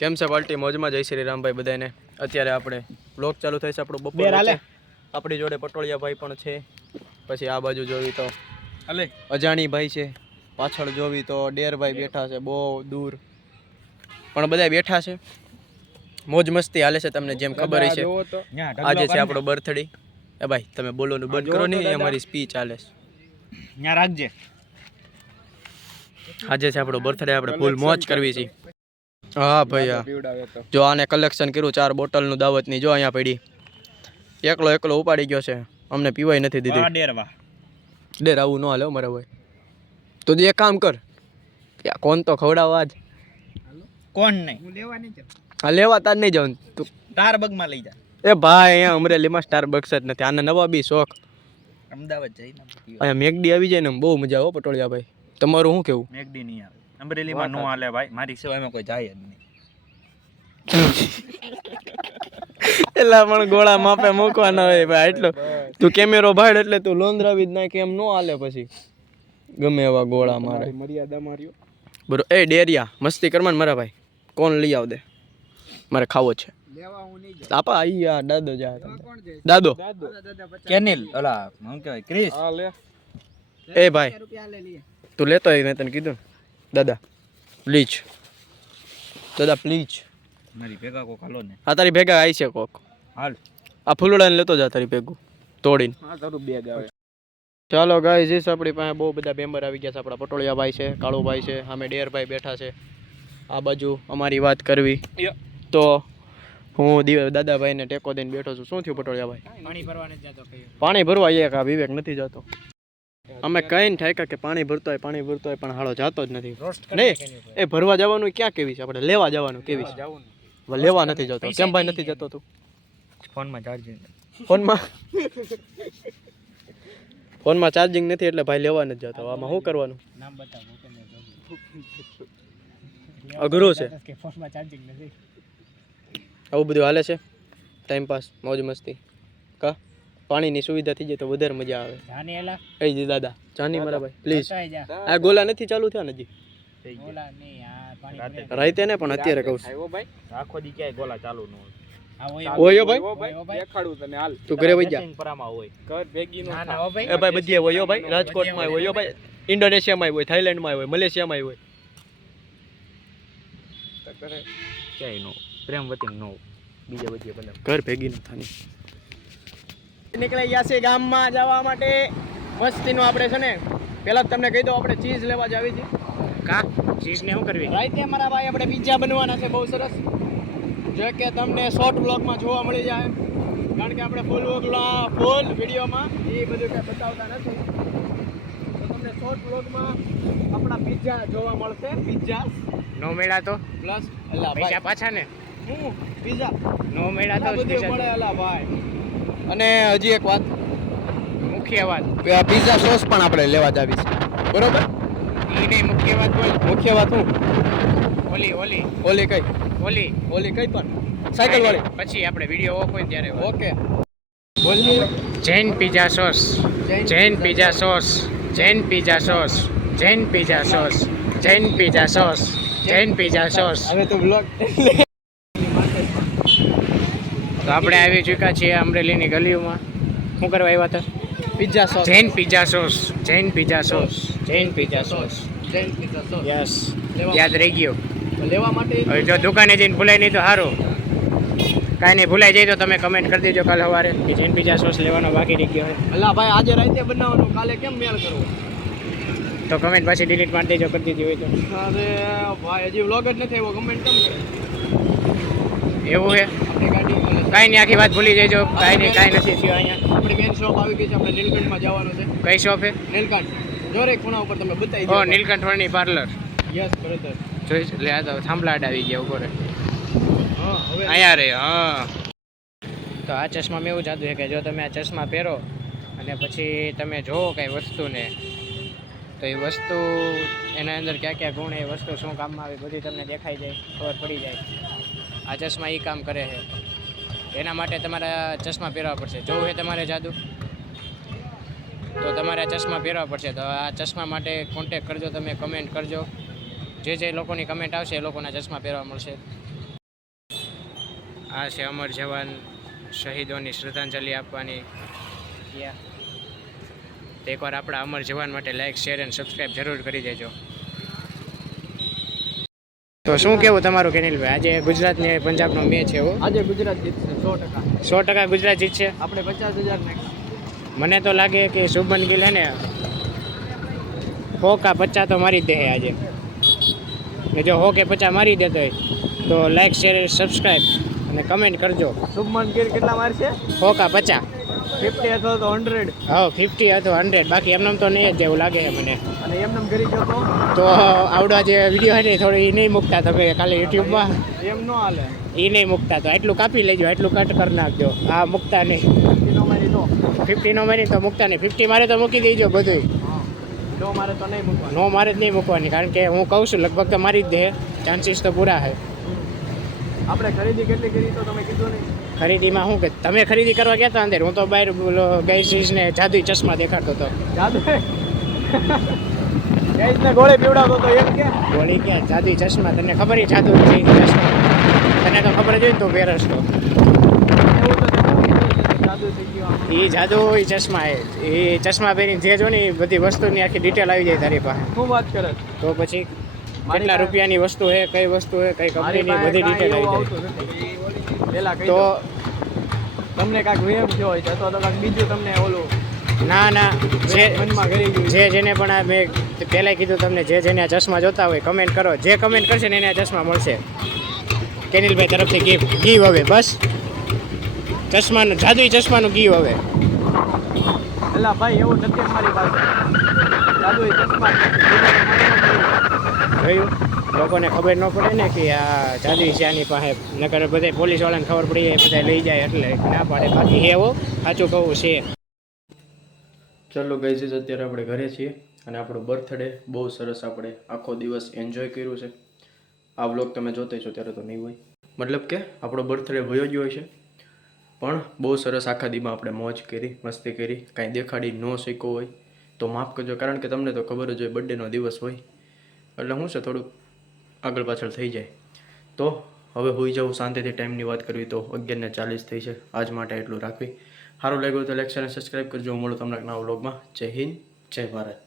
કેમ છે પાર્ટી મોજમાં? જય શ્રી રામ ભાઈ બધાને. અત્યારે આપણે બ્લોગ ચાલુ થાય છે આપણો બપોર હાલે. આપણી જોડે પટોળિયા ભાઈ પણ છે. પછી આ બાજુ જોવી તો હાલે અજાણી ભાઈ છે. પાછળ જોવી તો ડેરભાઈ બેઠા છે બહુ દૂર, પણ બધા બેઠા છે. મોજ મસ્તી હાલે છે. તમને જેમ ખબર છે આજે છે આપણો બર્થડે. એ ભાઈ તમે બોલોનું બંધ કરો નહીં, અમારી સ્પીચ હાલે છે. ત્યાં રાખજે. આજે છે આપણો બર્થડે, આપણે ફૂલ મોજ કરવી છે. હા ભાઈ હા, જો આને કલેક્શન કર્યું 4 બોટલનું દાવતની. જો અહીંયા પડી, એકલો ઉપાડી ગયો છે. અમને પીવાય નથી દીધી. ડેર આવું ન હાલે મારા ભાઈ. તો એક કામ કર, કોણ તો ખવડાવવા જ. કોણ નહીં, હું લેવા નહીં જાઉં. હા લેવા તાર નહીં જાઉં તું. સ્ટારબક્સમાં લઈ જા. એ ભાઈ અહીંયા અમરેલીમાં સ્ટારબક્સ જ નથી. આને નવા બી શોખ. અમદાવાદ જઈને અહીંયા મેગડી આવી જાય ને બહુ મજા આવે પટોળિયા ભાઈ. તમારું શું કેવું? મેગડી નહીં આવે અમરેલીમાં, નો હાલે ભાઈ. મારી સિવાયમાં કોઈ જાય જ નહીં. એલા પણ ગોળા માપે મૂકવાના હોય ભાઈ. એટલો તું કેમેરો ભાડ એટલે તું લોંદરાવી જ નાખે એમ નો હાલે. પછી ગમે એવા ગોળા મારે. મર્યાદા માર્યો બરો. એ ડેરિયા મસ્તી કરવાન મારા ભાઈ. કોણ લઈ આવ દે, મારે ખાવો છે. લેવા હું નહીં જાઉં. આપા આયા દાદો જા. દાદો કેનિલ ઓલા હું કહેવાય ક્રિસ. હા લે. એ ભાઈ તું લેતો હોય, મેં તને કીધું ને. દાદા પ્લીઝ, દાદા પ્લીઝ. મારી ભેગા કોક હાલો ને. આ તારી ભેગા આવી છે કોક. હાલ આ ફૂલડાને લેતો જા તારી ભેગું તોડીને. હા તારું બેગ આવે. ચાલો ગાઈઝ, આપણી પાસે બહુ બધા મેમ્બર આવી ગયા છે. આપણા પટોળિયા ભાઈ છે, કાળુભાઈ છે, સામે ડેરભાઈ બેઠા છે. આ બાજુ અમારી વાત કરવી તો હું દાદાભાઈને ટેકો દઈને બેઠો છું. શું થયું પટોળિયા ભાઈ? પાણી ભરવા નથી જતો. પાણી ભરવા એક આ વિવેક નથી જતો. અમે કઈ થાય કે પાણી ભરતો હોય પણ હાળો જાતો જ નથી. નહીં એ ભરવા જવાનું ક્યાં કેવી છે? આપણે લેવા જવાનું કેવી છે? લેવા નથી જતો. કેમ ભાઈ નથી જતો તું? ફોનમાં ચાર્જિંગ. ફોનમાં ચાર્જિંગ નથી એટલે ભાઈ લેવા નથી જતો. આમાં શું કરવાનું? નામ બતાવો. અઘરું છે. ફોનમાં ચાર્જિંગ નથી. આવું બધું હાલે છે. ટાઈમ પાસ, મોજ મસ્તી. કા પાણીની સુવિધા થઈ જાય તો વધારે મજા આવે. જાની એલા કઈ જી દાદા જાની મારા ભાઈ પ્લીઝ. આ ગોલા નથી ચાલુ થયા ને હજી. ગોલા નહીં આ પાણી રાતે ને પણ અત્યારે કહું છું. આવ્યો ભાઈ આખો દી ક્યાંય ગોલા ચાલુ ન હોય. ઓયો ભાઈ દેખાડું તને હાલ. તું ઘરે વઈ જા. પરામાં હોય ઘર ભેગી નો. ના ના હો ભાઈ. એ ભાઈ બધી હોય ભાઈ. રાજકોટમાં હોય ભાઈ, ઇન્ડોનેશિયામાં હોય, થાઈલેન્ડમાં હોય, મલેશિયામાં હોય. ક્યાંય નો પ્રેમવતી નો બીજા બધી બને ઘર ભેગી ન થાની. નીકળી ગયા છે ગામમાં જવા માટે. મસ્તીનું આપણે છે ને, પહેલા તમને કહી દઉં આપણે ચીઝ લેવા જ આવી છે. કા ચીઝ ને શું કરવી? રાતે મારા ભાઈ આપણે પિઝા બનવાના છે બહુ સરસ, જે કે તમને શોર્ટ બ્લોગમાં જોવા મળી જાય. કારણ કે આપણે ફૂલ વિડીયોમાં એ બધું કંઈ બતાવતા નથી. તો તમને શોર્ટ બ્લોગમાં આપણા પિઝા જોવા મળશે. પિઝા નો મેળા તો પ્લસ પૈસા પાછા ને. હું પિઝા નો મેળા તો બધું મળે અલા ભાઈ. અને હજી એક વાત, મુખ્ય વાત પિઝા સોસ પણ આપણે લેવા જ આવી છે. બરોબર? ઈ નહીં મુખ્ય વાત બોલ. મુખ્ય વાત હું ઓલી ઓલી કઈ ઓલી કઈ પણ સાયકલ વાળી. પછી આપણે વિડીયો ઓફ હોય ત્યારે ઓકે બોલ. Jain pizza sauce, Jain pizza sauce, Jain pizza sauce, Jain pizza sauce, Jain pizza sauce, Jain pizza sauce. હવે તો બ્લોગ. તો આપણે આવી ચૂક્યા છીએ અમરેલીની ગલીઓમાં. શું કરવા આવ્યા હતા? Pizza sauce. Jain pizza sauce, Jain pizza sauce, Jain pizza sauce. Jain pizza sauce. Yes યાદ રહી ગયો. લેવા માટે હવે જો દુકાને જઈને ભૂલાય નહીં તો સારું. કાંઈ નહીં ભૂલાઈ જાય તો તમે કમેન્ટ કરી દેજો કાલ સવારે કે જૈન પિઝા સોસ લેવાનો બાકી રહી ગયો હોય. અલા ભાઈ આજે રાતે બનાવવાનું, કાલે કેમ મેળ કરવો? તો કમેન્ટ પાછી ડિલીટ મારી દેજો, કરી દીધી હોય તો. અરે ભાઈ હજી વ્લોગ જ નથી આવ્યો, કમેન્ટ કેમ કરે? એવું છે આપણી ગાડી કાંઈ નહીં, આખી વાત ભૂલી જજો. કાંઈ નહીં, કાંઈ નથી થયું અહીંયા. આપણી મેન શોપ આવી ગઈ છે. આપણે નીલકંઠમાં જવાનું છે. કઈ શોપ છે? નીલકંઠ જોરે ખૂણા ઉપર તમે બતાવી ઓ દો. નીલકંઠ વાળની પાર્લર. Yes brother. જોઈ લે આ તો થાંભલાડ આવી ગયા ઉપર. હા હવે અહીંયા રે. હા તો આ ચશ્મામાં એવું જાદુ છે કે જો તમે આ ચશ્મા પહેરો અને પછી તમે જોવો કંઈ વસ્તુને તો એ વસ્તુ એના અંદર ક્યાં ક્યાં ગુણ, એ વસ્તુ શું કામમાં આવે બધી તમને દેખાઈ જાય, ખબર પડી જાય. આ ચશ્મા એ કામ કરે છે. એના માટે તમારા ચશ્મા પહેરવા પડશે. જોવું છે તમારે જાદુ તો તમારે આ ચશ્મા પહેરવા પડશે. તો આ ચશ્મા માટે કોન્ટેક કરજો, તમે કમેન્ટ કરજો. જે લોકોની કમેન્ટ આવશે એ લોકોના ચશ્મા પહેરવા મળશે. આ છે અમર જવાન શહીદોની શ્રદ્ધાંજલિ આપવાની. તો એકવાર આપણા અમર જવાન માટે લાઈક શેર અને સબસ્ક્રાઈબ જરૂર કરી દેજો. તો શું કેવું તમારું કેનિલભાઈ, આજે ગુજરાત ને પંજાબનો મેચ છે એવો? આજે ગુજરાત જીતશે 100%. 100% ગુજરાત જીતશે. આપણે 50,000 નાખ્યા. મને તો લાગે કે શુભમન ગિલ હે ને 100 કા 50 તો મારી જ દે આજે. ને જો 100 કે 50 મારી દેતો હોય તો લાઈક શેર સબસ્ક્રાઈબ અને કમેન્ટ કરજો. શુભમન ગિલ કેટલા મારશે? 100 કા 50. 50 અથવા તો 100. હા 50 અથવા 100. બાકી એમનેમ તો નહીં જ એવું લાગે છે મને. અને એમને ઘરી ગયો તો આવડા જે વિડીયો છે ને થોડી એ નહીં મૂકતા તમે કાલે યુટ્યુબમાં. એમ ન હાલે. એ નહીં મૂકતા તો એટલું કાપી લેજો, એટલું કટ કરી નાખજો. હા મૂકતા નહીં. 50 નો મારી તો 50 નો મારી તો મૂકતા નહીં. 50 મારે તો મૂકી દેજો બધું. નો મારે તો નહીં મૂકવાનું. નો મારે જ નહીં મૂકવાની, કારણ કે હું કહું છું લગભગ તો મારી જ દે. ચાન્સીસ તો પૂરા છે. આપણે ખરીદી કેટલી કરી તો તમે કીધું નહીં. ખરીદીમાં શું કે તમે ખરીદી કરવા ગયા હતા અંદર, હું તો બહાર ગઈશને જાદુઈ ચશ્મા દેખાડતો હતો. જાદુ ગઈશને ગોળે પીવડાવતો તો એમ કે બોલી ક્યાં જાદુઈ ચશ્મા, તને ખબર છે જાદુઈ ચશ્મા? તને તો ખબર જ હોય ને તું પહેરસ તો. એવું તો જાદુ થઈ ગયું. એ જાદુઈ ચશ્મા એ ચશ્મા પહેરીને જે જો ને એ બધી વસ્તુની આખી ડિટેલ આવી જાય તારી પાસે. શું વાત કરે? તો પછી કેટલા રૂપિયાની વસ્તુ છે, કઈ વસ્તુ છે, કઈ કંપનીની બધી ડિટેલ આવી જાય. તો તમને કાંઈક વેમ થયો હોય છે અથવા તો કાંઈક બીજું તમને ઓલું ના જે મનમાં કરી ગયું. જેને પણ આ મેં પહેલાં કીધું તમને, જેને આ ચશ્મા જોતા હોય કમેન્ટ કરો. જે કમેન્ટ કરશે ને એને આ ચશ્મા મળશે કેનિલભાઈ તરફથી ગીવ હવે. બસ ચશ્માનું જાદુઈ ચશ્માનું ગીવ હવે. એલા ભાઈ એવું નથી અમારી પાસે. જાદુ ચશ્મા જોયું, લોકોને ખબર ન પડે ને કે આ જાદુઈ છે આની પાસે. નકર બધા પોલીસવાળાને ખબર પડી જાય, બધા લઈ જાય એટલે ના પાડે. બાકી એવો સાચું કહું છે. ચલો ગાઈઝ, અત્યારે આપણે ઘરે છીએ અને આપણો બર્થડે બહુ સરસ આપણે આખો દિવસ એન્જોય કર્યું છે. આ વ્લોગ તમે જોતા છો ત્યારે તો નહીં હોય, મતલબ કે આપણો બર્થડે વયો ગયો છે, પણ બહુ સરસ આખા દીમાં આપણે મોજ કરી, મસ્તી કરી. કાંઈ દેખાડી ન શીખવું હોય તો માફ કરજો, કારણ કે તમને તો ખબર જ હોય બર્થડેનો દિવસ હોય એટલે શું છે થોડુંક આગળ પાછળ થઈ જાય. તો હવે હોઈ જાઉં શાંતિથી. ટાઈમની વાત કરવી તો 11:40 થઈ છે. આજ માટે એટલું રાખવી. સારું લાગ્યું તો લાઈક શેર અને સબસ્ક્રાઈબ કરજો. હું મળું તમને નવા વ્લોગમાં. જય હિન્દ, જય ભારત.